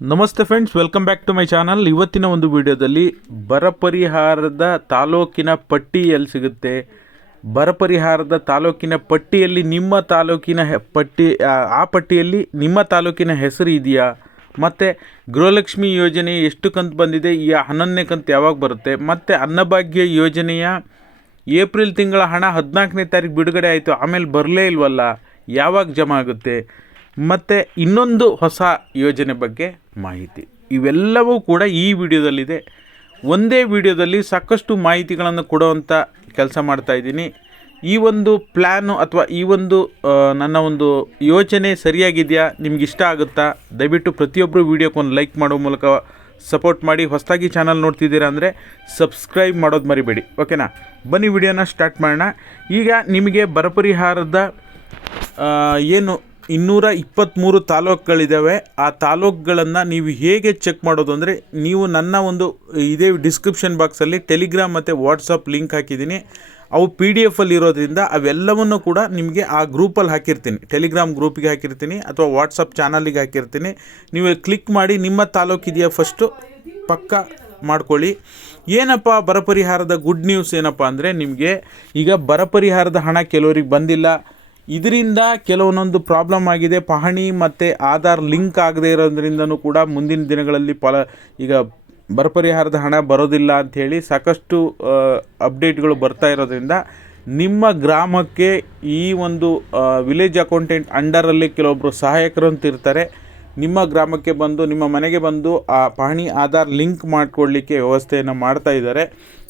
ನಮಸ್ತೆ friends welcome back to my channel ಇವತ್ತಿನ ಒಂದು ವಿಡಿಯೋದಲ್ಲಿ ಬರ ಪರಿಹಾರದ ತಾಲೂಕಿನ ಪಟ್ಟಿ ಎಲ್ಲಿ ಸಿಗುತ್ತೆ. ಬರ ಪರಿಹಾರದ ತಾಲೂಕಿನ ಪಟ್ಟಿಯಲ್ಲಿ ನಿಮ್ಮ ತಾಲೂಕಿನ ಪಟ್ಟಿ, ಆ ಪಟ್ಟಿಯಲ್ಲಿ ನಿಮ್ಮ ತಾಲೂಕಿನ ಹೆಸರು ಇದೆಯಾ? ಮತ್ತು ಗೃಹಲಕ್ಷ್ಮಿ ಯೋಜನೆ ಎಷ್ಟು ಕಂತು ಬಂದಿದೆ? ಈ ಹನ್ನೊಂದನೇ ಕಂತು ಯಾವಾಗ ಬರುತ್ತೆ? ಮತ್ತು ಅನ್ನಭಾಗ್ಯ ಯೋಜನೆಯ ಏಪ್ರಿಲ್ ತಿಂಗಳ ಹಣ ಹದಿನಾಲ್ಕನೇ ತಾರೀಕು ಬಿಡುಗಡೆ ಆಯಿತು, ಆಮೇಲೆ ಬರಲೇ ಇಲ್ವಲ್ಲ? ಯಾವಾಗ ಜಮಾ ಆಗುತ್ತೆ? ಮತ್ತು ಇನ್ನೊಂದು ಹೊಸ ಯೋಜನೆ ಬಗ್ಗೆ ಮಾಹಿತಿ. ಇವೆಲ್ಲವೂ ಕೂಡ ಈ ವಿಡಿಯೋದಲ್ಲಿದೆ. ಒಂದೇ ವಿಡಿಯೋದಲ್ಲಿ ಸಾಕಷ್ಟು ಮಾಹಿತಿಗಳನ್ನು ಕೊಡುವಂಥ ಕೆಲಸ ಮಾಡ್ತಾ ಇದ್ದೀನಿ. ಈ ಒಂದು ಪ್ಲ್ಯಾನು ಅಥವಾ ಈ ಒಂದು ನನ್ನ ಒಂದು ಯೋಚನೆ ಸರಿಯಾಗಿದೆಯಾ, ನಿಮ್ಗೆ ಇಷ್ಟ ಆಗುತ್ತಾ, ದಯವಿಟ್ಟು ಪ್ರತಿಯೊಬ್ಬರು ವೀಡಿಯೋಕ್ಕೊಂದು ಲೈಕ್ ಮಾಡೋ ಮೂಲಕ ಸಪೋರ್ಟ್ ಮಾಡಿ. ಹೊಸದಾಗಿ ಚಾನಲ್ ನೋಡ್ತಿದ್ದೀರಾ ಅಂದರೆ ಸಬ್ಸ್ಕ್ರೈಬ್ ಮಾಡೋದು ಮರಿಬೇಡಿ. ಓಕೆನಾ? ಬನ್ನಿ ವಿಡಿಯೋನ ಸ್ಟಾರ್ಟ್ ಮಾಡೋಣ. ಈಗ ನಿಮಗೆ ಬರಪರಿಹಾರದ ಏನು ಇನ್ನೂರ ಇಪ್ಪತ್ತ್ಮೂರು ತಾಲೂಕುಗಳಿದ್ದಾವೆ. ಆ ತಾಲೂಕುಗಳನ್ನು ನೀವು ಹೇಗೆ ಚೆಕ್ ಮಾಡೋದು ಅಂದರೆ ನೀವು ನನ್ನ ಒಂದು ಇದೇ ಡಿಸ್ಕ್ರಿಪ್ಷನ್ ಬಾಕ್ಸಲ್ಲಿ ಟೆಲಿಗ್ರಾಮ್ ಮತ್ತು ವಾಟ್ಸಪ್ ಲಿಂಕ್ ಹಾಕಿದ್ದೀನಿ. ಅವು ಪಿ ಡಿ ಎಫಲ್ಲಿ ಇರೋದ್ರಿಂದ ಅವೆಲ್ಲವನ್ನು ಕೂಡ ನಿಮಗೆ ಆ ಗ್ರೂಪಲ್ಲಿ ಹಾಕಿರ್ತೀನಿ. ಟೆಲಿಗ್ರಾಮ್ ಗ್ರೂಪಿಗೆ ಹಾಕಿರ್ತೀನಿ ಅಥವಾ ವಾಟ್ಸಪ್ ಚಾನಲಿಗೆ ಹಾಕಿರ್ತೀನಿ. ನೀವು ಕ್ಲಿಕ್ ಮಾಡಿ ನಿಮ್ಮ ತಾಲೂಕಿದೆಯಾ ಫಸ್ಟು ಪಕ್ಕ ಮಾಡ್ಕೊಳ್ಳಿ. ಏನಪ್ಪ ಬರ ಪರಿಹಾರದ ಗುಡ್ ನ್ಯೂಸ್ ಏನಪ್ಪ ಅಂದರೆ ನಿಮಗೆ ಈಗ ಬರ ಪರಿಹಾರದ ಹಣ ಕೆಲವರಿಗೆ ಬಂದಿಲ್ಲ. ಇದರಿಂದ ಕೆಲವೊಂದೊಂದು ಪ್ರಾಬ್ಲಮ್ ಆಗಿದೆ. ಪಹಣಿ ಮತ್ತು ಆಧಾರ್ ಲಿಂಕ್ ಆಗದೇ ಇರೋದ್ರಿಂದನೂ ಕೂಡ ಮುಂದಿನ ದಿನಗಳಲ್ಲಿ ಫಲ, ಈಗ ಬರಪರಿಹಾರದ ಹಣ ಬರೋದಿಲ್ಲ ಅಂಥೇಳಿ ಸಾಕಷ್ಟು ಅಪ್ಡೇಟ್ಗಳು ಬರ್ತಾ ಇರೋದ್ರಿಂದ ನಿಮ್ಮ ಗ್ರಾಮಕ್ಕೆ ಈ ಒಂದು ವಿಲೇಜ್ ಅಕೌಂಟೆಂಟ್ ಅಂಡರಲ್ಲಿ ಕೆಲವೊಬ್ಬರು ಸಹಾಯಕರು ಅಂತ ಇರ್ತಾರೆ. ನಿಮ್ಮ ಗ್ರಾಮಕ್ಕೆ ಬಂದು, ನಿಮ್ಮ ಮನೆಗೆ ಬಂದು ಆ ಪಹಣಿ, ಆಧಾರ್ ಲಿಂಕ್ ಮಾಡಿಕೊಡ್ಲಿಕ್ಕೆ ವ್ಯವಸ್ಥೆಯನ್ನು ಮಾಡ್ತಾ ಇದ್ದಾರೆ.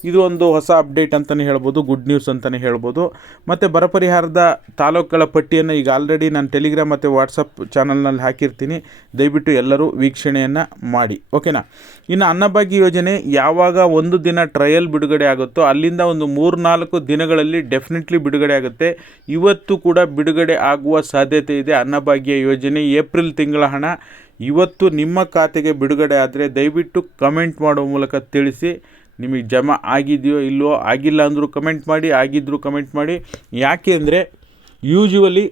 ಇದು ಒಂದು ಹೊಸ ಅಪ್ಡೇಟ್ ಅಂತಲೇ ಹೇಳ್ಬೋದು ಗುಡ್ ನ್ಯೂಸ್ ಅಂತಲೇ ಹೇಳ್ಬೋದು. ಮತ್ತು ಬರ ಪರಿಹಾರದ ತಾಲೂಕುಗಳ ಪಟ್ಟಿಯನ್ನು ಈಗ ಆಲ್ರೆಡಿ ನಾನು ಟೆಲಿಗ್ರಾಮ್ ಮತ್ತು ವಾಟ್ಸಪ್ ಚಾನಲ್ನಲ್ಲಿ ಹಾಕಿರ್ತೀನಿ. ದಯವಿಟ್ಟು ಎಲ್ಲರೂ ವೀಕ್ಷಣೆಯನ್ನು ಮಾಡಿ ಓಕೆನಾ ಇನ್ನು ಅನ್ನಭಾಗ್ಯ ಯೋಜನೆ ಯಾವಾಗ ಒಂದು ದಿನ ಟ್ರಯಲ್ ಬಿಡುಗಡೆ ಆಗುತ್ತೋ ಅಲ್ಲಿಂದ ಒಂದು ಮೂರು ನಾಲ್ಕು ದಿನಗಳಲ್ಲಿ ಡೆಫಿನೆಟ್ಲಿ ಬಿಡುಗಡೆ ಆಗುತ್ತೆ. ಇವತ್ತು ಕೂಡ ಬಿಡುಗಡೆ ಆಗುವ ಸಾಧ್ಯತೆ ಇದೆ ಅನ್ನಭಾಗ್ಯ ಯೋಜನೆ, ಏಪ್ರಿಲ್ ತಿಂಗಳ ಹಣ. ಇವತ್ತು ನಿಮ್ಮ ಖಾತೆಗೆ ಬಿಡುಗಡೆ ಆದರೆ ದಯವಿಟ್ಟು ಕಮೆಂಟ್ ಮಾಡುವ ಮೂಲಕ ತಿಳಿಸಿ. ನಿಮಗೆ ಜಮಾ ಆಗಿದೆಯೋ ಇಲ್ವೋ ಆಗಿಲ್ಲ ಅಂದರೂ ಕಮೆಂಟ್ ಮಾಡಿ ಆಗಿದ್ದರೂ ಕಮೆಂಟ್ ಮಾಡಿ. ಯಾಕೆ ಅಂದರೆ ಯೂಶುವಲಿ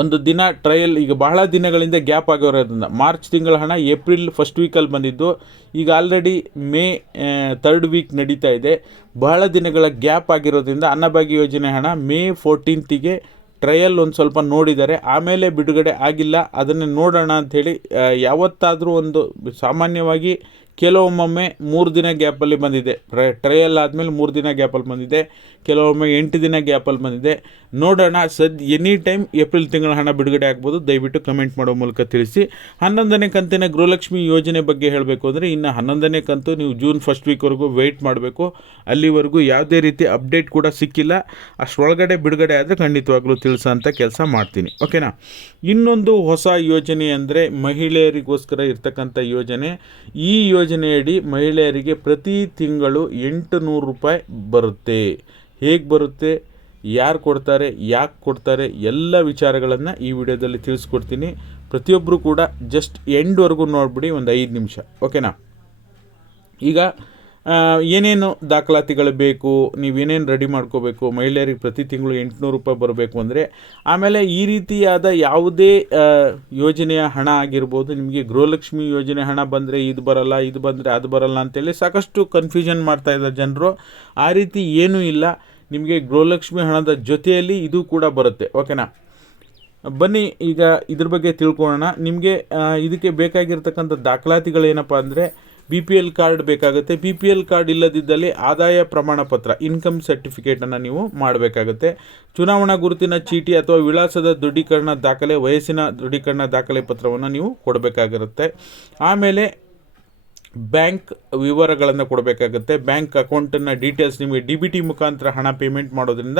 ಒಂದು ದಿನ ಟ್ರಯಲ್ ಈಗ ಬಹಳ ದಿನಗಳಿಂದ ಗ್ಯಾಪ್ ಆಗಿರೋದ್ರಿಂದ. ಮಾರ್ಚ್ ತಿಂಗಳ ಹಣ ಏಪ್ರಿಲ್ ಫಸ್ಟ್ ವೀಕಲ್ಲಿ ಬಂದಿದ್ದು. ಈಗ ಆಲ್ರೆಡಿ ಮೇ ತರ್ಡ್ ವೀಕ್ ನಡೀತಾ ಇದೆ. ಬಹಳ ದಿನಗಳ ಗ್ಯಾಪ್ ಆಗಿರೋದ್ರಿಂದ ಅನ್ನಭಾಗ್ಯ ಯೋಜನೆ ಹಣ ಮೇ ಫೋರ್ಟೀನ್ತಿಗೆ ಟ್ರಯಲ್ ಒಂದು ಸ್ವಲ್ಪ ನೋಡಿದ್ದಾರೆ ಆಮೇಲೆ ಬಿಡುಗಡೆ ಆಗಿಲ್ಲ. ಅದನ್ನು ನೋಡೋಣ ಅಂಥೇಳಿ ಯಾವತ್ತಾದರೂ ಒಂದು ಸಾಮಾನ್ಯವಾಗಿ ಕೆಲವೊಮ್ಮೊಮ್ಮೆ ಮೂರು ದಿನ ಗ್ಯಾಪಲ್ಲಿ ಬಂದಿದೆ. ಟ್ರಯಲ್ ಆದಮೇಲೆ ಮೂರು ದಿನ ಗ್ಯಾಪಲ್ಲಿ ಬಂದಿದೆ. ಕೆಲವೊಮ್ಮೆ ಎಂಟು ದಿನ ಗ್ಯಾಪಲ್ಲಿ ಬಂದಿದೆ. ನೋಡೋಣ, ಸದ್ ಎನಿ ಟೈಮ್ ಏಪ್ರಿಲ್ ತಿಂಗಳ ಹಣ ಬಿಡುಗಡೆ ಆಗ್ಬೋದು. ದಯವಿಟ್ಟು ಕಮೆಂಟ್ ಮಾಡೋ ಮೂಲಕ ತಿಳಿಸಿ. ಹನ್ನೊಂದನೇ ಕಂತಿನ ಗೃಹಲಕ್ಷ್ಮಿ ಯೋಜನೆ ಬಗ್ಗೆ ಹೇಳಬೇಕು ಅಂದರೆ ಇನ್ನು ಹನ್ನೊಂದನೇ ಕಂತು ನೀವು ಜೂನ್ ಫಸ್ಟ್ ವೀಕ್ವರೆಗೂ ವೆಯ್ಟ್ ಮಾಡಬೇಕು. ಅಲ್ಲಿವರೆಗೂ ಯಾವುದೇ ರೀತಿ ಅಪ್ಡೇಟ್ ಕೂಡ ಸಿಕ್ಕಿಲ್ಲ. ಅಷ್ಟರೊಳಗಡೆ ಬಿಡುಗಡೆ ಆದರೆ ಖಂಡಿತವಾಗ್ಲೂ ಅಂತ ಕೆಲಸ ಮಾಡ್ತೀನಿ. ಓಕೆನಾ ಇನ್ನೊಂದು ಹೊಸ ಯೋಜನೆ ಅಂದರೆ ಮಹಿಳೆಯರಿಗೋಸ್ಕರ ಇರ್ತಕ್ಕಂಥ ಯೋಜನೆ. ಈ ಯೋಜನೆಯಡಿ ಮಹಿಳೆಯರಿಗೆ ಪ್ರತಿ ತಿಂಗಳು ಎಂಟು ನೂರು ರೂಪಾಯಿ ಬರುತ್ತೆ. ಹೇಗೆ ಬರುತ್ತೆ? ಯಾರು ಕೊಡ್ತಾರೆ? ಯಾಕೆ ಕೊಡ್ತಾರೆ? ಎಲ್ಲ ವಿಚಾರಗಳನ್ನು ಈ ವಿಡಿಯೋದಲ್ಲಿ ತಿಳಿಸ್ಕೊಡ್ತೀನಿ. ಪ್ರತಿಯೊಬ್ಬರು ಕೂಡ ಜಸ್ಟ್ ಎಂಡ್ವರೆಗೂ ನೋಡಿಬಿಡಿ, ಒಂದು ಐದು ನಿಮಿಷ. ಓಕೆನಾ? ಈಗ ಏನೇನು ದಾಖಲಾತಿಗಳು ಬೇಕು ನೀವೇನೇನು ರೆಡಿ ಮಾಡ್ಕೋಬೇಕು, ಮಹಿಳೆಯರಿಗೆ ಪ್ರತಿ ತಿಂಗಳು ಎಂಟುನೂರು ರೂಪಾಯಿ ಬರಬೇಕು ಅಂದರೆ, ಆಮೇಲೆ ಈ ರೀತಿಯಾದ ಯಾವುದೇ ಯೋಜನೆಯ ಹಣ ಆಗಿರ್ಬೋದು, ನಿಮಗೆ ಗೃಹಲಕ್ಷ್ಮಿ ಯೋಜನೆ ಹಣ ಬಂದರೆ ಇದು ಬರಲ್ಲ, ಇದು ಬಂದರೆ ಅದು ಬರಲ್ಲ ಅಂತೇಳಿ ಸಾಕಷ್ಟು ಕನ್ಫ್ಯೂಷನ್ ಮಾಡ್ತಾ ಇದ್ದಾರೆ ಜನರು. ಆ ರೀತಿ ಏನೂ ಇಲ್ಲ. ನಿಮಗೆ ಗೃಹಲಕ್ಷ್ಮಿ ಹಣದ ಜೊತೆಯಲ್ಲಿ ಇದು ಕೂಡ ಬರುತ್ತೆ. ಓಕೆನಾ ಬನ್ನಿ, ಈಗ ಇದ್ರ ಬಗ್ಗೆ ತಿಳ್ಕೊಳ್ಳೋಣ. ನಿಮಗೆ ಇದಕ್ಕೆ ಬೇಕಾಗಿರ್ತಕ್ಕಂಥ ದಾಖಲಾತಿಗಳೇನಪ್ಪ ಅಂದರೆ ಬಿ ಪಿ ಎಲ್ ಕಾರ್ಡ್ ಬೇಕಾಗುತ್ತೆ. ಬಿ ಪಿ ಎಲ್ ಕಾರ್ಡ್ ಇಲ್ಲದಿದ್ದಲ್ಲಿ ಆದಾಯ ಪ್ರಮಾಣ ಪತ್ರ ಇನ್ಕಮ್ ಸರ್ಟಿಫಿಕೇಟನ್ನು ನೀವು ಮಾಡಬೇಕಾಗುತ್ತೆ. ಚುನಾವಣಾ ಗುರುತಿನ ಚೀಟಿ ಅಥವಾ ವಿಳಾಸದ ದೃಢೀಕರಣ ದಾಖಲೆ, ವಯಸ್ಸಿನ ದೃಢೀಕರಣ ದಾಖಲೆ ಪತ್ರವನ್ನು ನೀವು ಕೊಡಬೇಕಾಗಿರುತ್ತೆ. ಆಮೇಲೆ ಬ್ಯಾಂಕ್ ವಿವರಗಳನ್ನು ಕೊಡಬೇಕಾಗುತ್ತೆ. ಬ್ಯಾಂಕ್ ಅಕೌಂಟನ್ನು ಡೀಟೇಲ್ಸ್ ನಿಮಗೆ ಡಿ ಬಿ ಟಿ ಮುಖಾಂತರ ಹಣ ಪೇಮೆಂಟ್ ಮಾಡೋದ್ರಿಂದ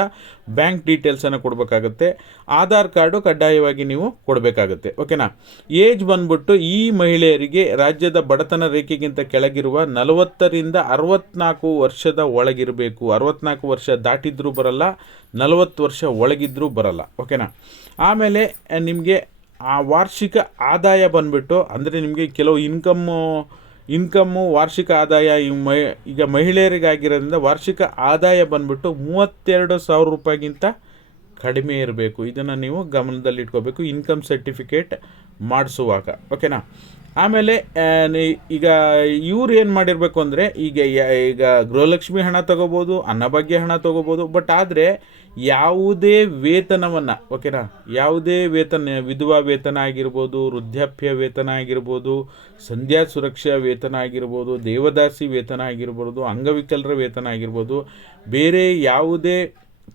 ಬ್ಯಾಂಕ್ ಡೀಟೇಲ್ಸನ್ನು ಕೊಡಬೇಕಾಗುತ್ತೆ. ಆಧಾರ್ ಕಾರ್ಡು ಕಡ್ಡಾಯವಾಗಿ ನೀವು ಕೊಡಬೇಕಾಗುತ್ತೆ. ಓಕೆನಾ? ಏಜ್ ಬಂದ್ಬಿಟ್ಟು ಈ ಮಹಿಳೆಯರಿಗೆ ರಾಜ್ಯದ ಬಡತನ ರೇಖೆಗಿಂತ ಕೆಳಗಿರುವ ನಲವತ್ತರಿಂದ ಅರವತ್ನಾಲ್ಕು ವರ್ಷದ ಒಳಗಿರಬೇಕು. ಅರವತ್ನಾಲ್ಕು ವರ್ಷ ದಾಟಿದ್ರೂ ಬರಲ್ಲ, ನಲವತ್ತು ವರ್ಷ ಒಳಗಿದ್ರೂ ಬರಲ್ಲ. ಓಕೆನಾ? ಆಮೇಲೆ, ನಿಮಗೆ ಆ ವಾರ್ಷಿಕ ಆದಾಯ ಬಂದ್ಬಿಟ್ಟು, ಅಂದರೆ ನಿಮಗೆ ಕೆಲವು ಇನ್ಕಮ್ಮು ಇನ್ಕಮ್ಮು, ವಾರ್ಷಿಕ ಆದಾಯ, ಈ ಮಹಿ, ಈಗ ಮಹಿಳೆಯರಿಗಾಗಿರೋದ್ರಿಂದ ವಾರ್ಷಿಕ ಆದಾಯ ಬಂದ್ಬಿಟ್ಟು ಮೂವತ್ತೆರಡು ಸಾವಿರ ರೂಪಾಯಿಗಿಂತ ಕಡಿಮೆ ಇರಬೇಕು. ಇದನ್ನು ನೀವು ಗಮನದಲ್ಲಿಟ್ಕೋಬೇಕು. Income certificate ಮಾಡಿಸುವಾಗ. ಓಕೆನಾ? ಆಮೇಲೆ ಈಗ ಇವ್ರು ಏನು ಮಾಡಿರಬೇಕು ಅಂದರೆ, ಈಗ ಈಗ ಗೃಹಲಕ್ಷ್ಮಿ ಹಣ ತಗೋಬೋದು ಅನ್ನಭಾಗ್ಯ ಹಣ ತಗೋಬೋದು, ಬಟ್ ಆದರೆ ಯಾವುದೇ ವೇತನವನ್ನು, ಓಕೆನಾ? ಯಾವುದೇ ವೇತನ, ವಿಧವಾ ವೇತನ ಆಗಿರ್ಬೋದು, ವೃದ್ಧಾಪ್ಯ ವೇತನ ಆಗಿರ್ಬೋದು, ಸಂಧ್ಯಾ ಸುರಕ್ಷಾ ವೇತನ ಆಗಿರ್ಬೋದು, ದೇವದಾಸಿ ವೇತನ ಆಗಿರ್ಬೋದು, ಅಂಗವಿಕಲರ ವೇತನ ಆಗಿರ್ಬೋದು, ಬೇರೆ ಯಾವುದೇ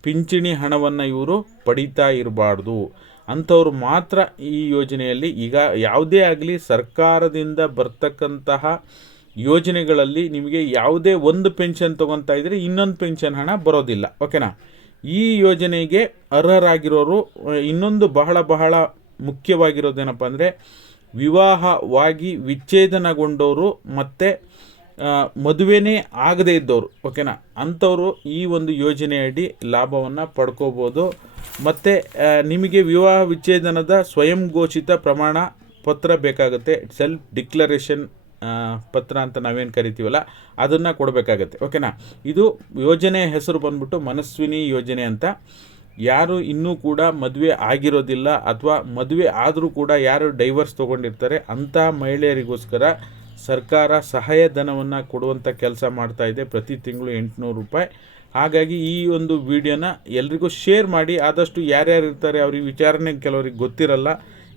ಪಿಂಚಣಿ ಹಣವನ್ನು ಇವರು ಪಡಿತಾ ಇರಬಾರ್ದು. ಅಂಥವ್ರು ಮಾತ್ರ ಈ ಯೋಜನೆಯಲ್ಲಿ ಈಗ ಯಾವುದೇ ಆಗಲಿ ಸರ್ಕಾರದಿಂದ ಬರ್ತಕ್ಕಂತಹ ಯೋಜನೆಗಳಲ್ಲಿ ನಿಮಗೆ ಯಾವುದೇ ಒಂದು ಪೆನ್ಷನ್ ತೊಗೊತಾ ಇದ್ದರೆ ಇನ್ನೊಂದು ಪೆನ್ಷನ್ ಹಣ ಬರೋದಿಲ್ಲ. ಓಕೆನಾ? ಈ ಯೋಜನೆಗೆ ಅರ್ಹರಾಗಿರೋರು, ಇನ್ನೊಂದು ಬಹಳ ಬಹಳ ಮುಖ್ಯವಾಗಿರೋದೇನಪ್ಪ ಅಂದರೆ, ವಿವಾಹವಾಗಿ ವಿಚ್ಛೇದನಗೊಂಡವರು ಮತ್ತು ಮದುವೆನೇ ಆಗದೇ ಇದ್ದವರು ಓಕೆನಾ ಅಂಥವರು ಈ ಒಂದು ಯೋಜನೆಯಡಿ ಲಾಭವನ್ನು ಪಡ್ಕೋಬೋದು. ಮತ್ತು ನಿಮಗೆ ವಿವಾಹ ವಿಚ್ಛೇದನದ ಸ್ವಯಂ ಘೋಷಿತ ಪ್ರಮಾಣ ಪತ್ರ ಬೇಕಾಗುತ್ತೆ. ಸೆಲ್ಫ್ ಡಿಕ್ಲರೇಷನ್ ಪತ್ರ ಅಂತ ನಾವೇನು ಕರಿತೀವಲ್ಲ, ಅದನ್ನು ಕೊಡಬೇಕಾಗತ್ತೆ ಓಕೆನಾ ಇದು ಯೋಜನೆ ಹೆಸರು ಬಂದ್ಬಿಟ್ಟು ಮನಸ್ವಿನಿ ಯೋಜನೆ ಅಂತ. ಯಾರು ಇನ್ನೂ ಕೂಡ ಮದುವೆ ಆಗಿರೋದಿಲ್ಲ, ಅಥವಾ ಮದುವೆ ಆದರೂ ಕೂಡ ಯಾರು ಡೈವರ್ಸ್ ತೊಗೊಂಡಿರ್ತಾರೆ ಅಂತಹ ಮಹಿಳೆಯರಿಗೋಸ್ಕರ ಸರ್ಕಾರ ಸಹಾಯಧನವನ್ನು ಕೊಡುವಂಥ ಕೆಲಸ ಮಾಡ್ತಾ ಇದೆ ಪ್ರತಿ ತಿಂಗಳು ಎಂಟುನೂರು ರೂಪಾಯಿ. ಹಾಗಾಗಿ ಈ ಒಂದು ವಿಡಿಯೋನ ಎಲ್ರಿಗೂ ಶೇರ್ ಮಾಡಿ, ಆದಷ್ಟು ಯಾರ್ಯಾರು ಇರ್ತಾರೆ ಅವ್ರಿಗೆ ವಿಚಾರಣೆ ಕೆಲವ್ರಿಗೆ ಗೊತ್ತಿರಲ್ಲ,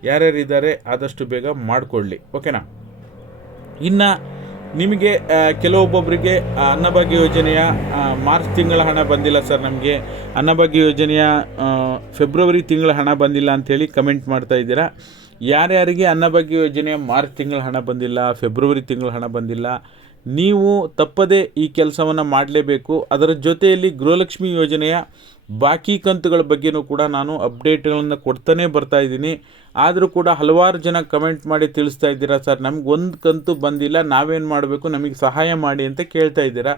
ಯಾರ್ಯಾರು ಇದ್ದಾರೆ ಆದಷ್ಟು ಬೇಗ ಮಾಡಿಕೊಳ್ಳಿ. ಓಕೆನಾ ಇನ್ನು ನಿಮಗೆ ಕೆಲವೊಬ್ಬೊಬ್ಬರಿಗೆ ಅನ್ನಭಾಗ್ಯ ಯೋಜನೆಯ ಮಾರ್ಚ್ ತಿಂಗಳ ಹಣ ಬಂದಿಲ್ಲ ಸರ್ ನಮಗೆ. ಅನ್ನಭಾಗ್ಯ ಯೋಜನೆಯ ಫೆಬ್ರವರಿ ತಿಂಗಳ ಹಣ ಬಂದಿಲ್ಲ ಅಂಥೇಳಿ ಕಮೆಂಟ್ ಮಾಡ್ತಾ ಇದ್ದೀರಾ. ಯಾರ್ಯಾರಿಗೆ ಅನ್ನಭಾಗ್ಯ ಯೋಜನೆ ಮಾರ್ಚ್ ತಿಂಗಳ ಹಣ ಬಂದಿಲ್ಲ, ಫೆಬ್ರವರಿ ತಿಂಗಳ ಹಣ ಬಂದಿಲ್ಲ, ನೀವು ತಪ್ಪದೇ ಈ ಕೆಲಸವನ್ನು ಮಾಡಲೇಬೇಕು. ಅದರ ಜೊತೆಯಲ್ಲಿ ಗೃಹಲಕ್ಷ್ಮಿ ಯೋಜನೆಯ ಬಾಕಿ ಕಂತುಗಳ ಬಗ್ಗೆನೂ ಕೂಡ ನಾನು ಅಪ್ಡೇಟ್ಗಳನ್ನು ಕೊಡ್ತಾನೆ ಬರ್ತಾ ಇದ್ದೀನಿ. ಆದರೂ ಕೂಡ ಹಲವಾರು ಜನ ಕಮೆಂಟ್ ಮಾಡಿ ತಿಳಿಸ್ತಾ ಇದ್ದೀರಾ, ಸರ್, ನಮ್ಗೆ ಒಂದು ಕಂತು ಬಂದಿಲ್ಲ, ನಾವೇನು ಮಾಡಬೇಕು, ನಮಗೆ ಸಹಾಯ ಮಾಡಿ ಅಂತ ಕೇಳ್ತಾ ಇದ್ದೀರಾ.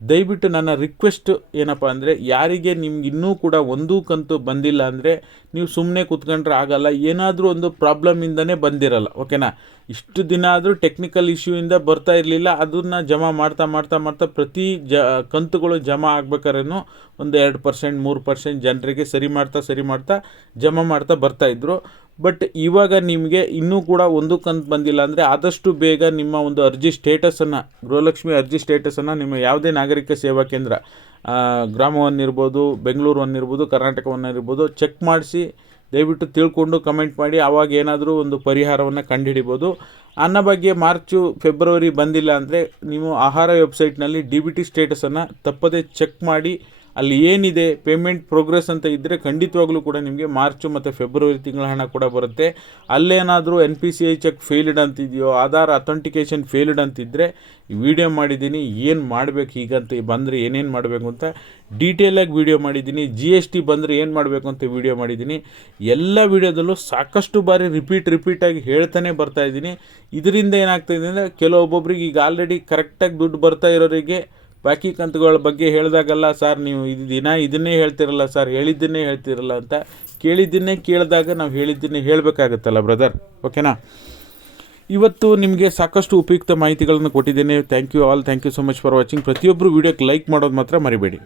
ದಯವಿಟ್ಟು ನನ್ನ ರಿಕ್ವೆಸ್ಟ್ ಏನಪ್ಪ ಅಂದರೆ, ಯಾರಿಗೆ ನಿಮ್ಗೆ ಇನ್ನೂ ಕೂಡ ಒಂದೂ ಕಂತು ಬಂದಿಲ್ಲ ಅಂದರೆ, ನೀವು ಸುಮ್ಮನೆ ಕೂತ್ಕೊಂಡ್ರೆ ಆಗಲ್ಲ, ಏನಾದರೂ ಒಂದು ಪ್ರಾಬ್ಲಮಿಂದನೇ ಬಂದಿರಲ್ಲ ಓಕೆನಾ ಇಷ್ಟು ದಿನ ಆದರೂ ಟೆಕ್ನಿಕಲ್ ಇಶ್ಯೂಯಿಂದ ಬರ್ತಾ ಇರಲಿಲ್ಲ, ಅದನ್ನು ಜಮಾ ಮಾಡ್ತಾ ಮಾಡ್ತಾ ಮಾಡ್ತಾ ಪ್ರತಿ ಜ, ಕಂತುಗಳು ಜಮಾ ಆಗ್ಬೇಕಾದ್ರೂ ಒಂದು ಎರಡು ಪರ್ಸೆಂಟ್ ಮೂರು ಪರ್ಸೆಂಟ್ ಜನರಿಗೆ ಸರಿ ಮಾಡ್ತಾ ಸರಿ ಮಾಡ್ತಾ ಜಮಾ ಮಾಡ್ತಾ ಬರ್ತಾಯಿದ್ರು ಬಟ್ ಇವಾಗ ನಿಮಗೆ ಇನ್ನೂ ಕೂಡ ಒಂದು ಕಂತು ಬಂದಿಲ್ಲ ಅಂದರೆ ಆದಷ್ಟು ಬೇಗ ನಿಮ್ಮ ಒಂದು ಅರ್ಜಿ ಸ್ಟೇಟಸನ್ನು, ಗೃಹಲಕ್ಷ್ಮಿ ಅರ್ಜಿ ಸ್ಟೇಟಸನ್ನು ನಿಮ್ಮ ಯಾವುದೇ ನಾಗರಿಕ ಸೇವಾ ಕೇಂದ್ರ ಗ್ರಾಮವನ್ನಿರ್ಬೋದು ಕರ್ನಾಟಕವನ್ನಿರ್ಬೋದು ಬೆಂಗಳೂರು ಇರ್ಬೋದು ಕರ್ನಾಟಕ ಇರ್ಬೋದು ಚೆಕ್ ಮಾಡಿಸಿ, ದಯವಿಟ್ಟು ತಿಳ್ಕೊಂಡು ಕಮೆಂಟ್ ಮಾಡಿ ಆವಾಗ ಏನಾದರೂ ಒಂದು ಪರಿಹಾರವನ್ನು ಕಂಡುಹಿಡಿಬೋದು ಅನ್ನ ಬಗ್ಗೆ ಮಾರ್ಚು, ಫೆಬ್ರವರಿ ಬಂದಿಲ್ಲ ಅಂದರೆ ನೀವು ಆಹಾರ ವೆಬ್ಸೈಟ್ನಲ್ಲಿ ಡಿ ಬಿ ಟಿ ಸ್ಟೇಟಸನ್ನು ತಪ್ಪದೇ ಚೆಕ್ ಮಾಡಿ ಅಲ್ಲಿ ಏನಿದೆ ಪೇಮೆಂಟ್ ಪ್ರೋಗ್ರೆಸ್ ಅಂತ ಇದ್ದರೆ ಖಂಡಿತವಾಗ್ಲೂ ಕೂಡ ನಿಮಗೆ ಮಾರ್ಚು ಮತ್ತು ಫೆಬ್ರವರಿ ತಿಂಗಳ ಹಣ ಕೂಡ ಬರುತ್ತೆ. ಅಲ್ಲೇನಾದರೂ N P C I check failed ಅಂತಿದೆಯೋ Aadhaar authentication failed ಅಂತಿದ್ದರೆ ವಿಡಿಯೋ ಮಾಡಿದ್ದೀನಿ, ಏನು ಮಾಡಬೇಕು ಹೀಗಂತ ಬಂದರೆ ಏನೇನು ಮಾಡಬೇಕು ಅಂತ ಡೀಟೇಲಾಗಿ ವಿಡಿಯೋ ಮಾಡಿದ್ದೀನಿ ಜಿ ಎಸ್ ಟಿ ಬಂದರೆ ಏನು ಮಾಡಬೇಕು ಅಂತ ವಿಡಿಯೋ ಮಾಡಿದ್ದೀನಿ. ಎಲ್ಲ ವಿಡಿಯೋದಲ್ಲೂ ಸಾಕಷ್ಟು ಬಾರಿ ರಿಪೀಟ್ ರಿಪೀಟಾಗಿ ಹೇಳ್ತಾನೆ ಬರ್ತಾ ಇದ್ದೀನಿ. ಇದರಿಂದ ಏನಾಗ್ತಾಯಿದೆ ಅಂದರೆ ಕೆಲವೊಬ್ಬೊಬ್ರಿಗೆ ಈಗ ಆಲ್ರೆಡಿ ಕರೆಕ್ಟಾಗಿ ದುಡ್ಡು ಬರ್ತಾ ಇರೋರಿಗೆ ಬಾಕಿ ಕಂತುಗಳ ಬಗ್ಗೆ ಹೇಳಿದಾಗಲ್ಲ, ಸರ್, ನೀವು ಇದು ದಿನ ಇದನ್ನೇ ಹೇಳ್ತಿರಲ್ಲ, ಸರ್, ಹೇಳಿದ್ದನ್ನೇ ಹೇಳ್ತಿರಲ್ಲ ಅಂತ ಕೇಳಿದ್ದನ್ನೇ ಕೇಳಿದಾಗ ನಾವು ಹೇಳಿದ್ದನ್ನೇ ಹೇಳಬೇಕಾಗತ್ತಲ್ಲ, ಬ್ರದರ್. ಓಕೆನಾ? ಇವತ್ತು ನಿಮಗೆ ಸಾಕಷ್ಟು ಉಪಯುಕ್ತ ಮಾಹಿತಿಗಳನ್ನು ಕೊಟ್ಟಿದ್ದೇನೆ. Thank you all thank you so much for watching ಪ್ರತಿಯೊಬ್ಬರು ವೀಡಿಯೋಕ್ಕೆ ಲೈಕ್ ಮಾಡೋದು ಮಾತ್ರ ಮರಿಬೇಡಿ.